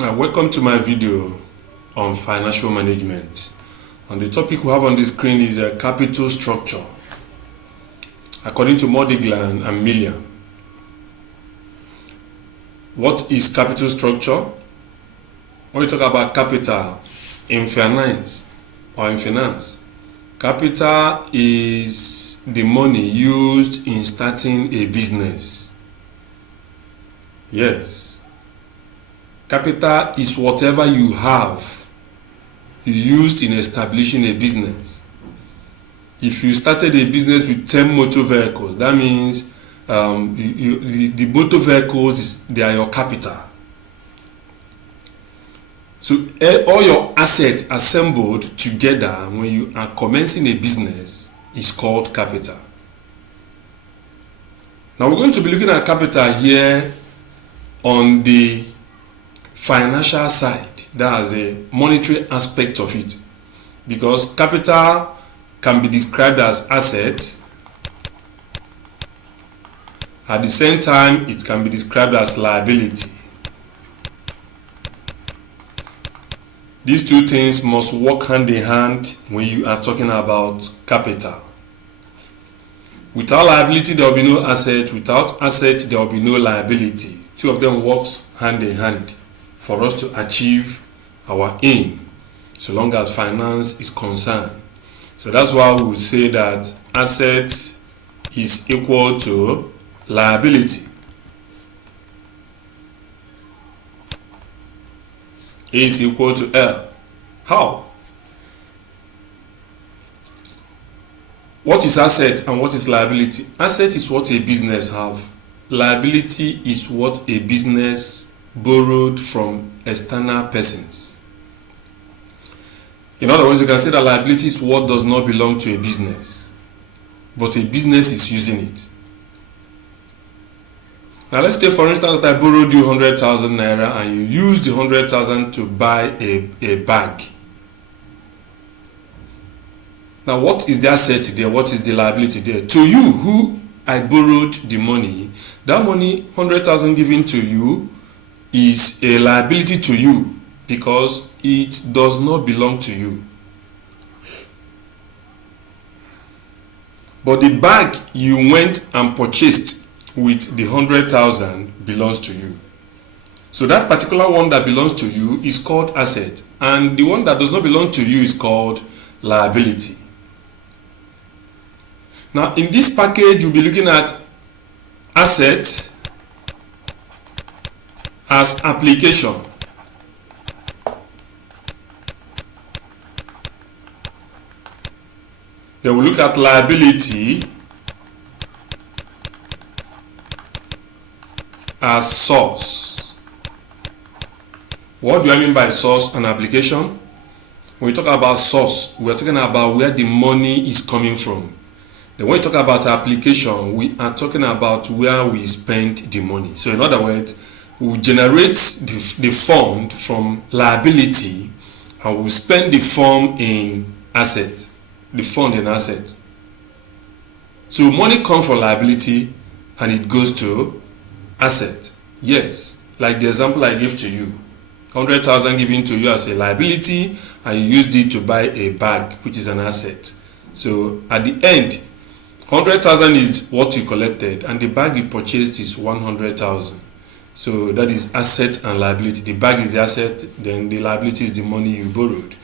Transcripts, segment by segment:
Welcome to my video on financial management. And the topic we have on the screen is capital structure. According to Mondigland and Millian, what is capital structure? When we talk about capital in finance, capital is the money used in starting a business. Yes. Capital is whatever you have used in establishing a business. If you started a business with 10 motor vehicles, that means the motor vehicles, they are your capital. So all your assets assembled together when you are commencing a business is called capital. Now we're going to be looking at capital here on the financial side. That's a monetary aspect of it, because capital can be described as asset. At the same time, it can be described as liability. These two things must work hand in hand when you are talking about capital. Without liability, there will be no asset. Without asset, there will be no liability. Two of them works hand in hand for us to achieve our aim, so long as finance is concerned. So that's why we would say that asset is equal to liability. A is equal to L. How? What is asset and what is liability? Asset is what a business have. Liability is what a business borrowed from external persons. In other words, you can say that liability is what does not belong to a business, but a business is using it. Now let's say, for instance, that I borrowed you 100,000 naira and you used the 100,000 to buy a bag. Now what is the asset there? What is the liability there? To you, who I borrowed the money, that money, 100,000 given to you, is a liability to you because it does not belong to you. But the bag you went and purchased with the 100,000 belongs to you. So that particular one that belongs to you is called asset, and the one that does not belong to you is called liability. Now in this package, you'll be looking at asset as application. Then we look at liability as source. What do I mean by source and application? When we talk about source, we're talking about where the money is coming from. Then when we talk about application, we are talking about where we spend the money. So in other words, we generate the fund from liability and we spend the fund in asset. The fund in asset. So money comes from liability and it goes to asset. Yes, like the example I gave to you. 100,000 given to you as a liability and you used it to buy a bag, which is an asset. So at the end, 100,000 is what you collected and the bag you purchased is 100,000. So that is asset and liability. The bag is the asset, then the liability is the money you borrowed.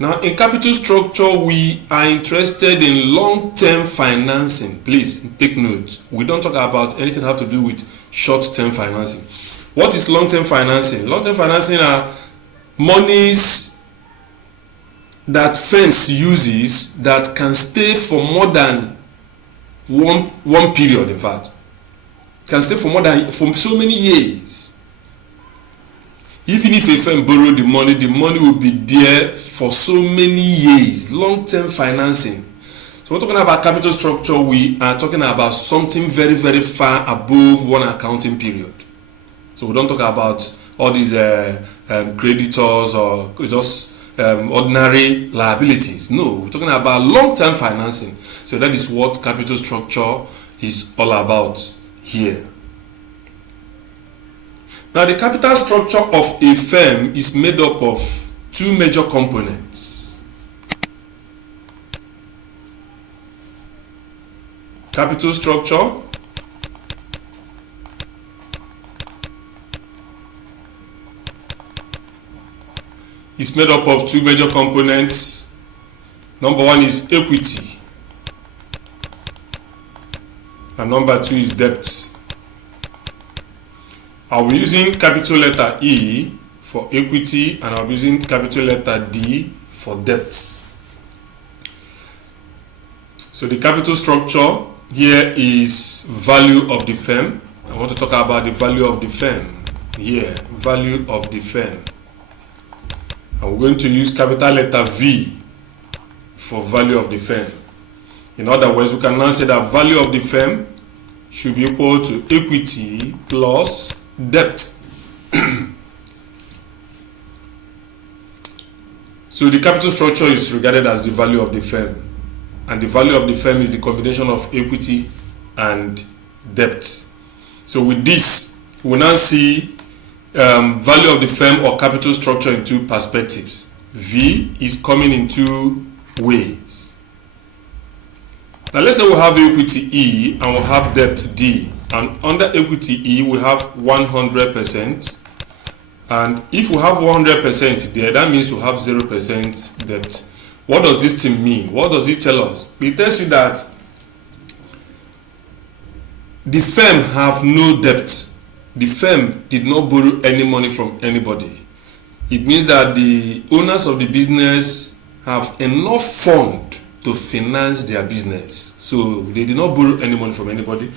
Now in capital structure, we are interested in long-term financing. Please take note. We don't talk about anything that have to do with short-term financing. What is long-term financing? Long-term financing are monies that firms uses that can stay for more than one period. In fact, can stay for so many years. Even if a firm borrow the money will be there for so many years. Long-term financing. So we're talking about capital structure. We are talking about something very, very far above one accounting period. So we don't talk about all these creditors or just ordinary liabilities. No, we're talking about long-term financing. So that is what capital structure is all about here. Now, the capital structure of a firm is made up of two major components. Capital structure is made up of two major components. Number one is equity, and number two is debt. I'll be using capital letter E for equity, and I'll be using capital letter D for debt. So the capital structure here is value of the firm. I want to talk about the value of the firm here, value of the firm. And we're going to use capital letter V for value of the firm. In other words, we can now say that value of the firm should be equal to equity plus debt. So the capital structure is regarded as the value of the firm, and the value of the firm is the combination of equity and debt. So with this, we now see value of the firm or capital structure in two perspectives. V is coming in two ways. Now let's say we have equity E and we have debt D, and under equity E we have 100%, and if we have 100% there, that means we have 0% debt. What does this thing mean? What does it tell us? It tells you that the firm have no debt. The firm did not borrow any money from anybody. It means that the owners of the business have enough fund to finance their business. So they did not borrow any money from anybody.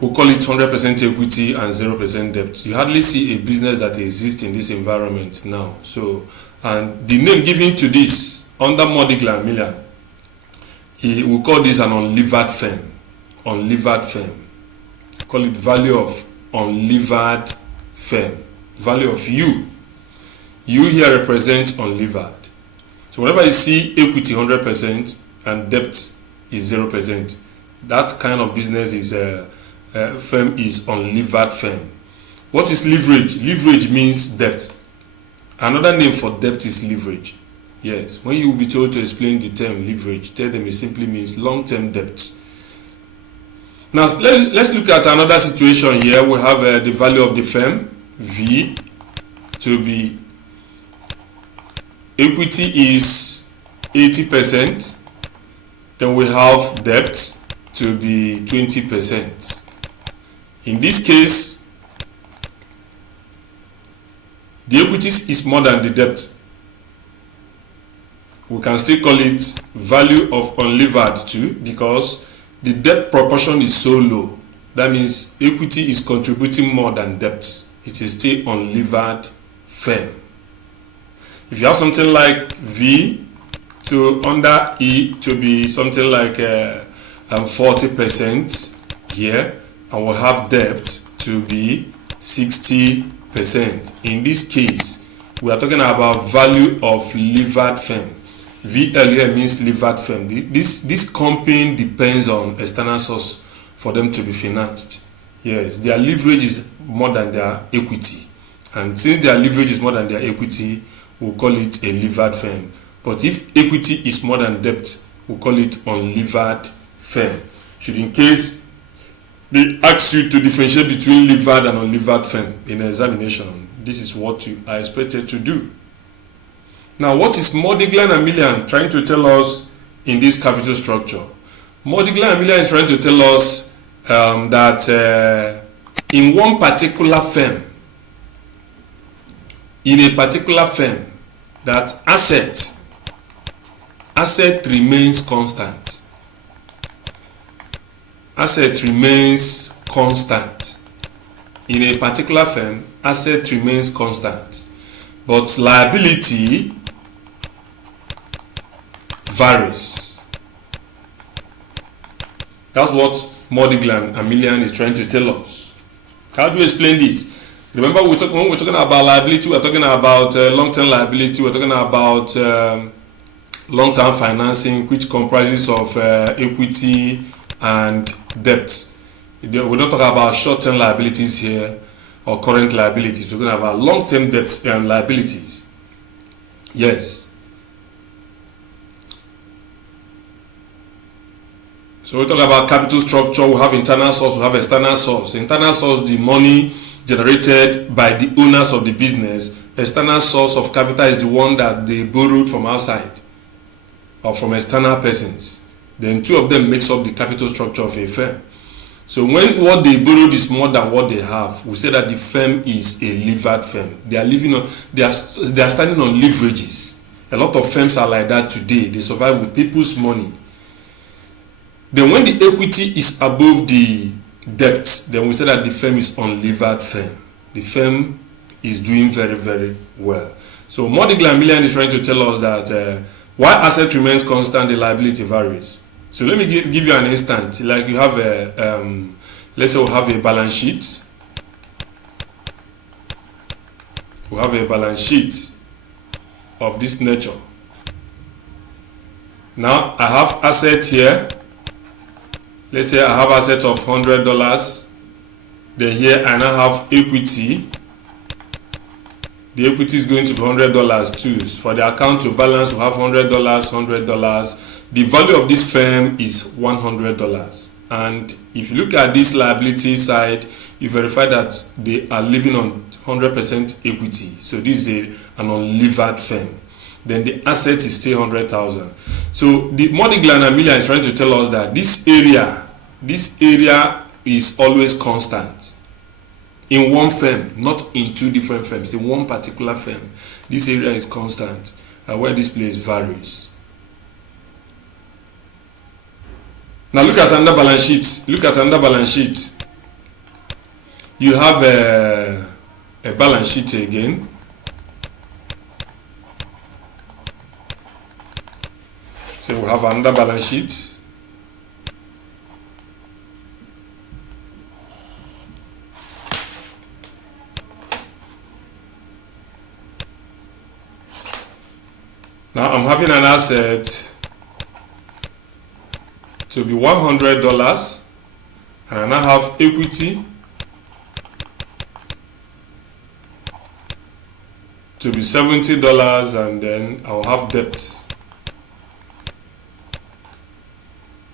We'll call it 100% equity and 0% debt. You hardly see a business that exists in this environment now. So, and the name given to this under Modigla & Millian, we call this an unlevered firm. Unlevered firm. Call it value of unlevered firm. Value of U. U here represents unlevered. So whenever you see equity 100% and debt is 0%, that kind of business is firm is unlevered firm. What is leverage? Leverage means debt. Another name for debt is leverage. Yes, when you will be told to explain the term leverage, tell them it simply means long-term debt. Now let's look at another situation here. We have the value of the firm V to be equity is 80%, then we have debt to be 20%. In this case, the equity is more than the debt. We can still call it value of unlevered too, because the debt proportion is so low. That means equity is contributing more than debt. It is still unlevered firm. If you have something like V to under E to be something like 40% here, and we'll have debt to be 60%. In this case, we are talking about value of levered firm. VL here means levered firm. This company depends on external source for them to be financed. Yes, their leverage is more than their equity, and since their leverage is more than their equity, we'll call it a levered firm. But if equity is more than debt, we'll call it unlevered firm. Should in case they ask you to differentiate between levered and unlevered firm in an examination, this is what you are expected to do. Now, what is Modigla & Millian trying to tell us in this capital structure? Modigla & Millian is trying to tell us that in one particular firm, in a particular firm, that asset remains constant. Asset remains constant. In a particular firm, asset remains constant, but liability varies. That's what Modigla & Millian is trying to tell us. How do you explain this? Remember, when we're talking about liability, we're talking about long-term liability, we're talking about long-term financing, which comprises of equity and debt. We don't talk about short-term liabilities here. or current liabilities. We're talking about long-term debt and liabilities. Yes. So we talk about capital structure. We have internal source, we have external source. Internal source, the money generated by the owners of the business. External source of capital is the one that they borrowed from outside or from external persons. Then two of them makes up the capital structure of a firm. So when what they borrowed is more than what they have, we say that the firm is a levered firm. They are standing on leverages. A lot of firms are like that today. They survive with people's money. Then when the equity is above the debt, then we say that the firm is unlevered firm. The firm is doing very, very well. So Modigla & Millian is trying to tell us that while asset remains constant, the liability varies. So let me give you an instance. Like you have let's say we have a balance sheet. We have a balance sheet of this nature. Now I have asset here. Let's say I have asset of $100. Then here I now have equity. The equity is going to be $100 too. For the account to balance, we have $100, $100. The value of this firm is $100. And if you look at this liability side, you verify that they are living on 100% equity. So this is an unlevered firm. Then the asset is still 100,000. So the Modigla & Millian is trying to tell us that this area is always constant in one firm, not in two different firms. In one particular firm, this area is constant, where this place varies. Now look at another balance sheet. Look at another balance sheet. You have a balance sheet again. So we have another balance sheet. Now I'm having an asset to be $100, and I now have equity to be $70, and then I'll have debt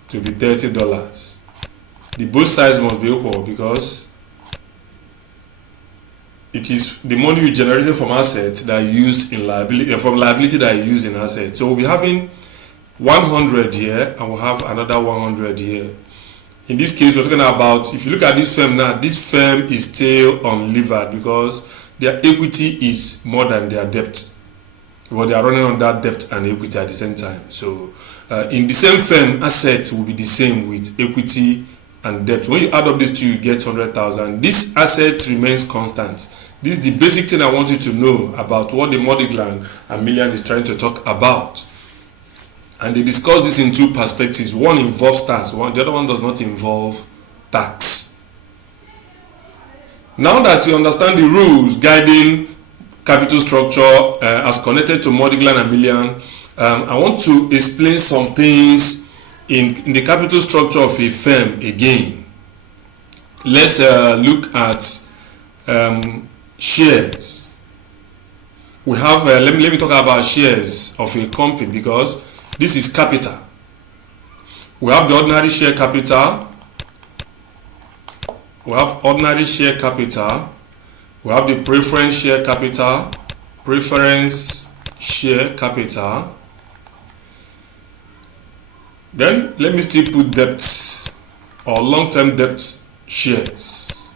to be $30. The both sides must be equal, because it is the money you generated from assets that you used in liability, from liability that you use in assets. So we'll be having 100 here, and we'll have another 100 here. In this case, we're talking about, if you look at this firm now, this firm is still unlevered because their equity is more than their debt. But they are running on that debt and equity at the same time. So in the same firm, assets will be the same with equity and debt. When you add up these two, you get 100,000. This asset remains constant. This is the basic thing I want you to know about what the Modigla & Millian is trying to talk about. And they discuss this in two perspectives. One involves tax, the other one does not involve tax. Now that you understand the rules guiding capital structure as connected to Modigla & Millian, I want to explain some things in the capital structure of a firm again. Let's look at shares. We have let me talk about shares of a company, because this is capital. We have the ordinary share capital. We have ordinary share capital. We have the preference share capital. Preference share capital. Then let me still put debt or long-term debt shares.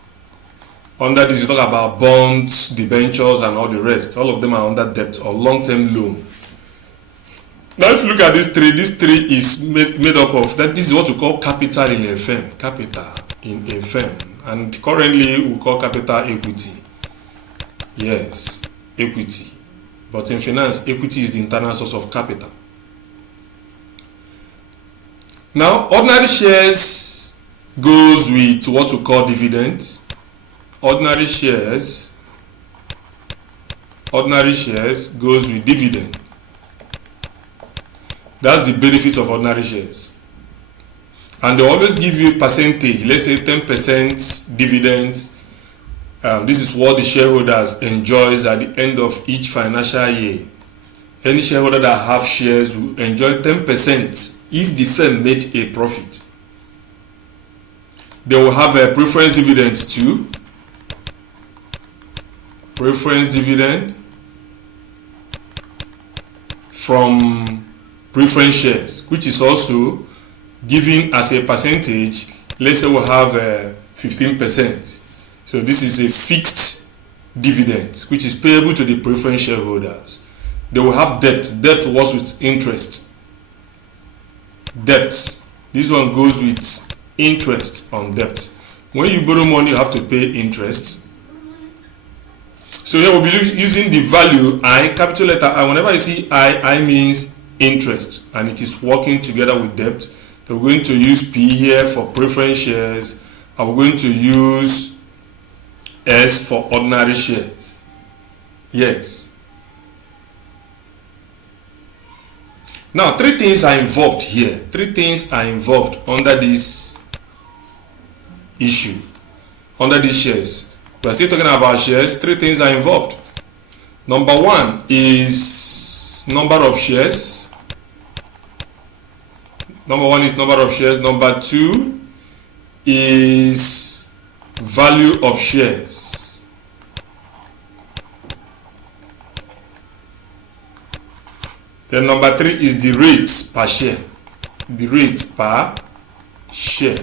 Under this, you talk about bonds, debentures, and all the rest. All of them are under debt or long-term loan. Now, if you look at this three is made up of that. This is what we call capital in a firm. Capital in a firm, and currently we call capital equity. Yes, equity. But in finance, equity is the internal source of capital. Now, ordinary shares goes with what we call dividend. Ordinary shares goes with dividend. That's the benefit of ordinary shares. And they always give you a percentage. Let's say 10% dividends, This is what the shareholders enjoys at the end of each financial year. Any shareholder that have shares will enjoy 10% if the firm made a profit. They will have a preference dividend too. Preference dividend from preference shares, which is also given as a percentage. Let's say we'll have 15%. So this is a fixed dividend which is payable to the preference shareholders. They will have debt. Debt works with interest. Debt. This one goes with interest on debt. When you borrow money, you have to pay interest. So here we'll be using the value I, capital letter I. Whenever you see I means interest, and it is working together with debt. So we're going to use P here for preference shares, and we're going to use S for ordinary shares. Yes. Now, three things are involved here. Three things are involved under this issue, under these shares. We are still talking about shares. Three things are involved. Number one is number of shares. Number one is number of shares. Number two is value of shares. Then number three is the rates per share. The rates per share.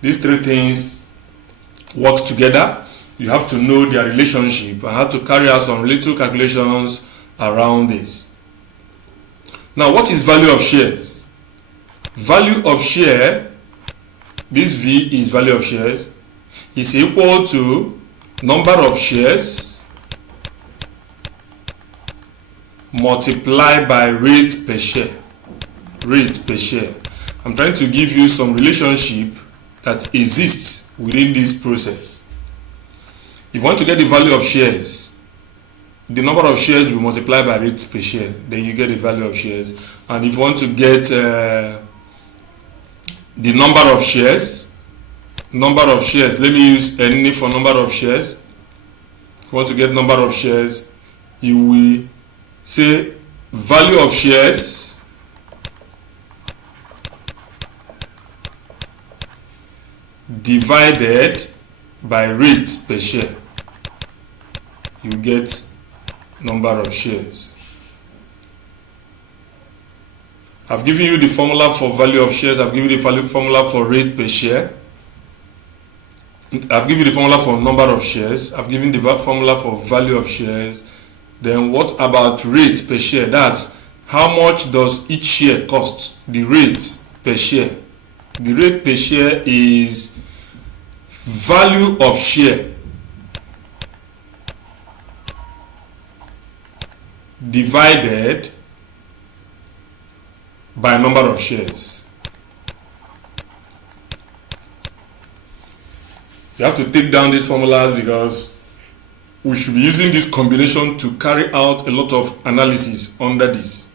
These three things work together. You have to know their relationship and have to carry out some little calculations around this. Now, what is value of shares? Value of share, this V is value of shares, is equal to number of shares multiplied by rate per share. Rate per share. I'm trying to give you some relationship that exists within this process. If you want to get the value of shares, the number of shares will multiply by rate per share, then you get the value of shares. And if you want to get the number of shares, let me use N for number of shares. If you want to get number of shares, you will say value of shares divided by rate per share. You get number of shares. I've given you the formula for value of shares. I've given you the formula for rate per share. I've given you the formula for number of shares. I've given the formula for value of shares. Then what about rate per share? That's how much does each share cost? The rate per share. The rate per share is value of share divided by number of shares. You have to take down these formulas because we should be using this combination to carry out a lot of analysis under this.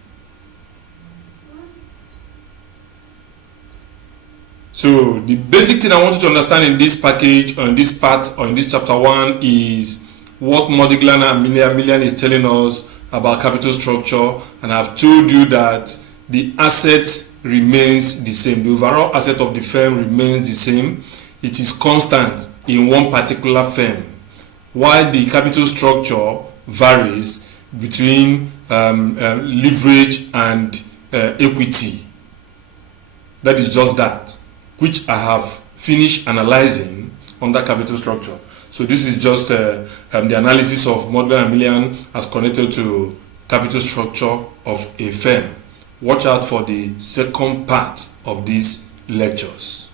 So the basic thing I want you to understand in this package, or in this part, or in this chapter 1 is what Mordiglan and Millian is telling us about capital structure. And I've told you that the asset remains the same. The overall asset of the firm remains the same. It is constant in one particular firm, while the capital structure varies between leverage and equity. That is just that, which I have finished analyzing under capital structure. So this is just the analysis of Mordiglan and Millian as connected to capital structure of a firm. Watch out for the second part of these lectures.